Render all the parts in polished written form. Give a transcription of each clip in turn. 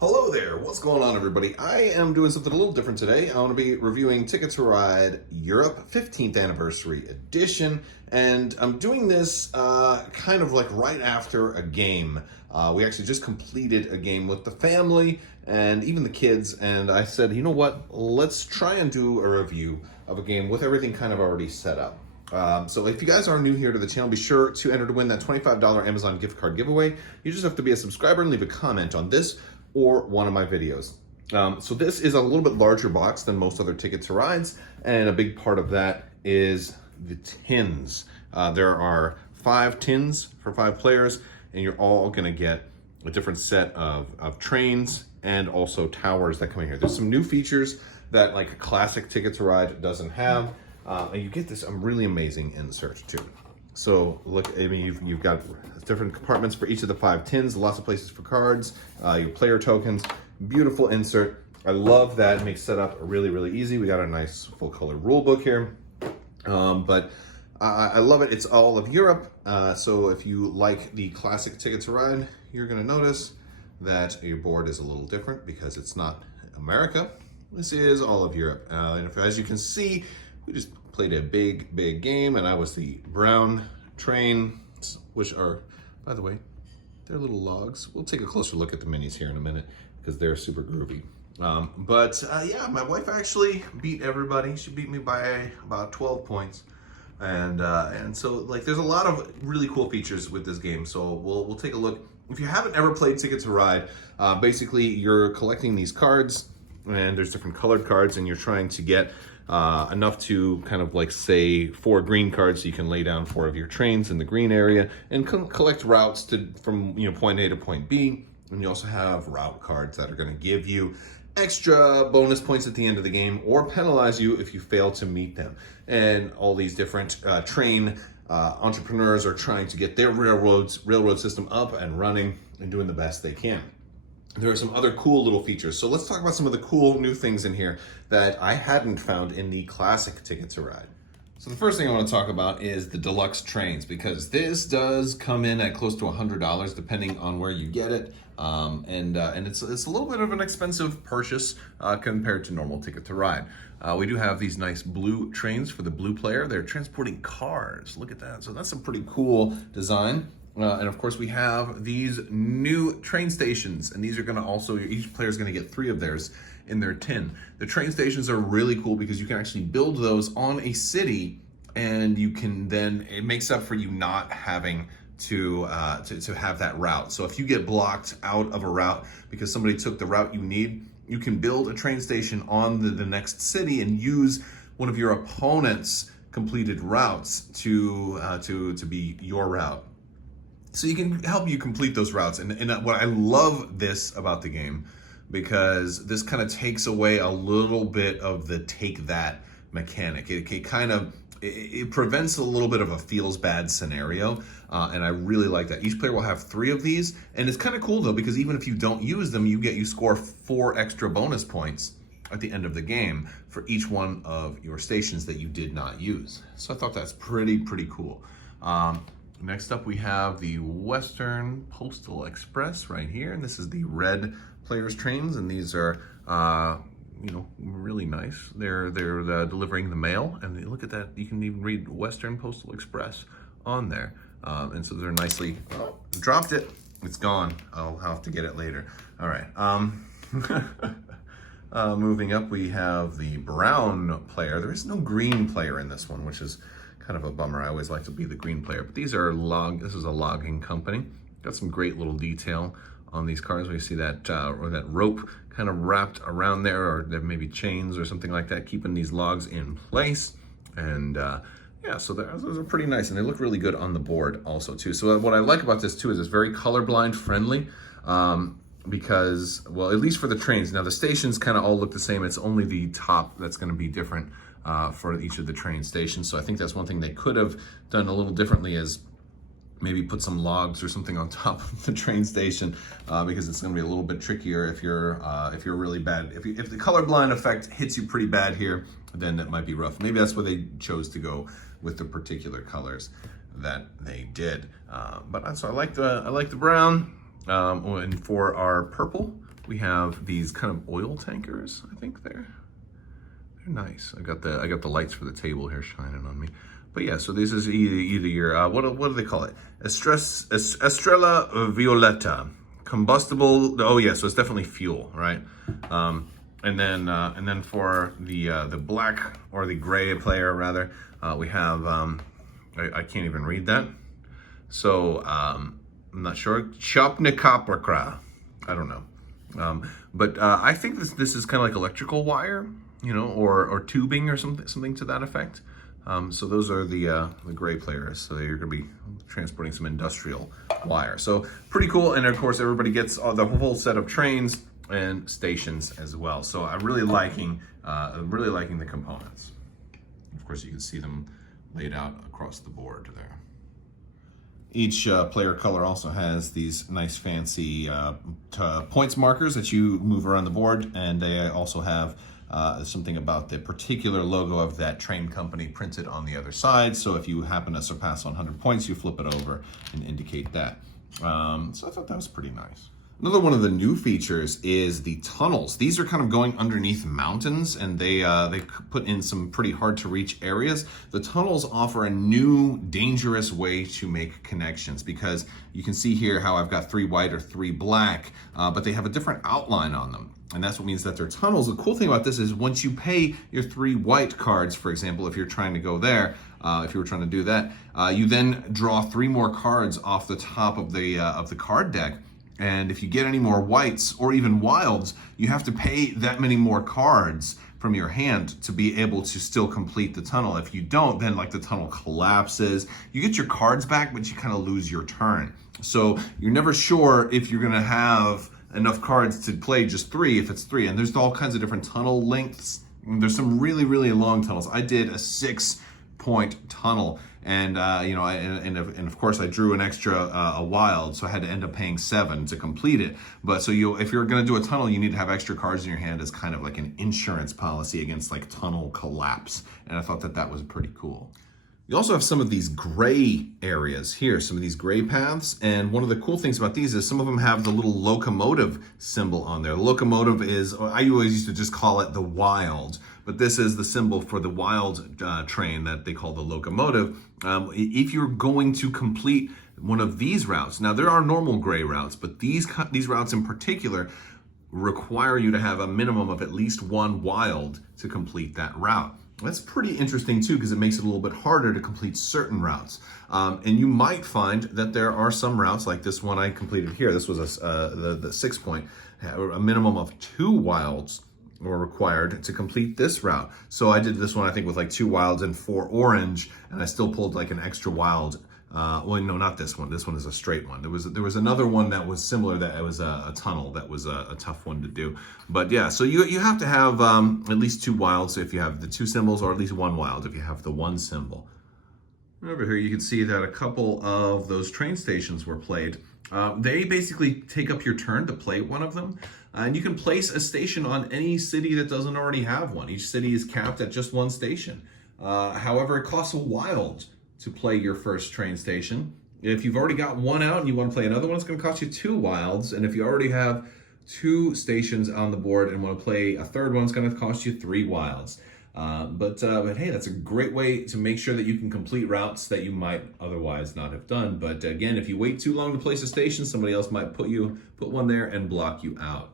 Hello there, what's going on everybody? I am doing something a little different today. I want to be reviewing Ticket to Ride Europe 15th Anniversary Edition, and I'm doing this kind of like right after a game. We actually just completed a game with the family and even the kids, and I said, you know what, let's try and do a review of a game with everything kind of already set up. So if you guys are new here to the channel, be sure to enter to win that $25 Amazon gift card giveaway. You just have to be a subscriber and leave a comment on this or one of my videos. So this is a little bit larger box than most other Ticket to Rides, and a big part of that is the tins. There are 5 tins for 5 players, and you're all gonna get a different set of trains and also towers that come in here. There's some new features that like a classic Ticket to Ride doesn't have, and you get this really amazing insert too. So look, I mean, you've got different compartments for each of the 5 tins, lots of places for cards, your player tokens, beautiful insert. I love that, it makes setup really, really easy. We got a nice full color rule book here, but I love it. It's all of Europe. So if you like the classic Ticket to Ride, you're gonna notice that your board is a little different because it's not America. This is all of Europe. And as you can see, we just played a big game, and I was the brown trains, which are, by the way, they're little logs. We'll take a closer look at the minis here in a minute because they're super groovy. Yeah, my wife actually beat everybody. She beat me by about 12 points. And so like there's a lot of really cool features with this game. So we'll take a look. If you haven't ever played Ticket to Ride, basically you're collecting these cards, and there's different colored cards, and you're trying to get enough to kind of like say 4 green cards so you can lay down 4 of your trains in the green area and collect routes from point A to point B. And you also have route cards that are going to give you extra bonus points at the end of the game or penalize you if you fail to meet them. And all these different train entrepreneurs are trying to get their railroad system up and running and doing the best they can. There are some other cool little features. So let's talk about some of the cool new things in here that I hadn't found in the classic Ticket to Ride. So the first thing I want to talk about is the Deluxe Trains, because this does come in at close to $100 depending on where you get it. And it's a little bit of an expensive purchase compared to normal Ticket to Ride. We do have these nice blue trains for the blue player. They're transporting cars. Look at that. So that's a pretty cool design. And of course we have these new train stations, and these are gonna also, each player is gonna get 3 of theirs in their tin. The train stations are really cool because you can actually build those on a city, and you can then, it makes up for you not having to have that route. So if you get blocked out of a route because somebody took the route you need, you can build a train station on the next city and use one of your opponent's completed routes to be your route. So you can help you complete those routes. And what I love this about the game, because this kind of takes away a little bit of the take that mechanic. It prevents a little bit of a feels bad scenario. And I really like that. Each player will have 3 of these. And it's kind of cool though, because even if you don't use them, you score 4 extra bonus points at the end of the game for each one of your stations that you did not use. So I thought that's pretty cool. Next up, we have the Western Postal Express right here, and this is the red players' trains, and these are, really nice. They're delivering the mail, and look at that. You can even read Western Postal Express on there, and so they're nicely. Oh, dropped it. It's gone. I'll have to get it later. All right. Moving up, we have the brown player. There is no green player in this one, which is kind of a bummer. I always like to be the green player, but these are this is a logging company. Got some great little detail on these cars where you see that or that rope kind of wrapped around there, or there may be chains or something like that keeping these logs in place. And yeah, so those are pretty nice, and they look really good on the board also too. So what I like about this too is it's very colorblind friendly, because, well, at least for the trains. Now the stations kind of all look the same. It's only the top that's going to be different for each of the train stations. So I think that's one thing they could have done a little differently, is maybe put some logs or something on top of the train station, because it's going to be a little bit trickier if you're really bad. If the colorblind effect hits you pretty bad here, then that might be rough. Maybe that's why they chose to go with the particular colors that they did. So I like the brown, and for our purple, We have these kind of oil tankers. I think they're nice. I got the lights for the table here shining on me. But yeah, so this is either your what do they call it? Estrella Violeta, combustible. Oh yeah, so it's definitely fuel, right? And then for the black or the gray player rather, we have I can't even read that. So I'm not sure. Chopnikoprakra. I don't know. But I think this is kind of like electrical wire, you know, or tubing or something to that effect. So those are the gray players. So you're going to be transporting some industrial wire. So pretty cool. And of course, everybody gets the whole set of trains and stations as well. So I'm really liking the components. Of course, you can see them laid out across the board there. Each player color also has these nice fancy points markers that you move around the board, and they also have something about the particular logo of that train company printed on the other side. So if you happen to surpass 100 points, you flip it over and indicate that. So I thought that was pretty nice. Another one of the new features is the tunnels. These are kind of going underneath mountains, and they put in some pretty hard to reach areas. The tunnels offer a new dangerous way to make connections, because you can see here how I've got 3 white or 3 black, but they have a different outline on them. And that's what means that they're tunnels. The cool thing about this is once you pay your 3 white cards, for example, if you're trying to go there, if you were trying to do that, you then draw 3 more cards off the top of the card deck. And if you get any more whites or even wilds, you have to pay that many more cards from your hand to be able to still complete the tunnel. If you don't, then like the tunnel collapses. You get your cards back, but you kind of lose your turn. So you're never sure if you're gonna have enough cards to play just 3, if it's 3. And there's all kinds of different tunnel lengths. There's some really, really long tunnels. I did a 6-point tunnel, and you know, and of course I drew an extra a wild, so I had to end up paying 7 to complete it. But so if you're going to do a tunnel, you need to have extra cards in your hand as kind of like an insurance policy against like tunnel collapse. And I thought that was pretty cool. You also have some of these gray areas here, some of these gray paths, and one of the cool things about these is some of them have the little locomotive symbol on there. The locomotive is, I always used to just call it the wild, but this is the symbol for the wild train that they call the locomotive. If you're going to complete one of these routes, now there are normal gray routes, but these routes in particular require you to have a minimum of at least 1 wild to complete that route. That's pretty interesting too, because it makes it a little bit harder to complete certain routes. And you might find that there are some routes, like this one I completed here. This was the 6-point, a minimum of 2 wilds were required to complete this route. So I did this one, I think, with like 2 wilds and 4 orange, and I still pulled like an extra wild. Well, no, not this one. This one is a straight one. There was another one that was similar, that it was a tunnel that was a tough one to do. But yeah, so you have to have at least 2 wilds if you have the 2 symbols, or at least 1 wild if you have the 1 symbol. Over here, you can see that a couple of those train stations were played. They basically take up your turn to play one of them. And you can place a station on any city that doesn't already have one. Each city is capped at just 1 station. However, it costs a wild to play your first train station. If you've already got 1 out and you want to play another one, it's going to cost you 2 wilds. And if you already have 2 stations on the board and want to play a 3rd one, it's going to cost you 3 wilds. But hey, that's a great way to make sure that you can complete routes that you might otherwise not have done. But again, if you wait too long to place a station, somebody else might put one there and block you out.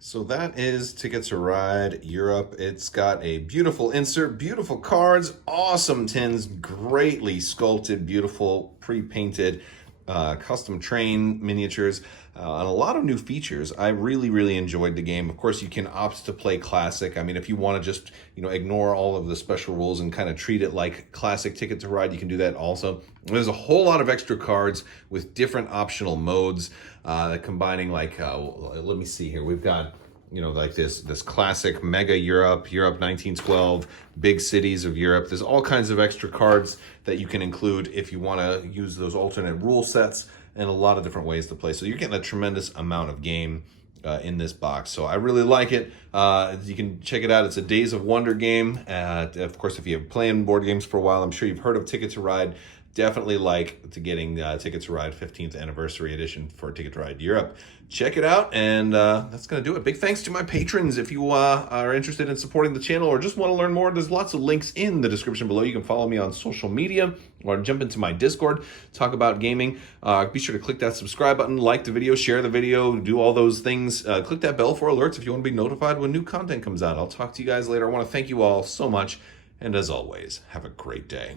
So that is Ticket to Ride Europe. It's got a beautiful insert, beautiful cards, awesome tins, greatly sculpted, beautiful, pre-painted, custom train miniatures, and a lot of new features. I really, really enjoyed the game. Of course, you can opt to play Classic. I mean, if you want to just, ignore all of the special rules and kind of treat it like Classic Ticket to Ride, you can do that also. There's a whole lot of extra cards with different optional modes, combining like, let me see here. We've got, like this classic Mega Europe 1912, big cities of Europe. There's all kinds of extra cards that you can include if you want to use those alternate rule sets, and a lot of different ways to play. So you're getting a tremendous amount of game in this box. So I really like it. You can check it out. It's a Days of Wonder game. Of course, if you've been playing board games for a while, I'm sure you've heard of Ticket to Ride. definitely like to getting Ticket to Ride 15th Anniversary Edition for Ticket to Ride Europe. Check it out, and that's going to do it. Big thanks to my patrons. If you are interested in supporting the channel or just want to learn more, there's lots of links in the description below. You can follow me on social media or jump into my Discord, talk about gaming. Be sure to click that subscribe button, like the video, share the video, do all those things. Click that bell for alerts if you want to be notified when new content comes out. I'll talk to you guys later. I want to thank you all so much, and as always, have a great day.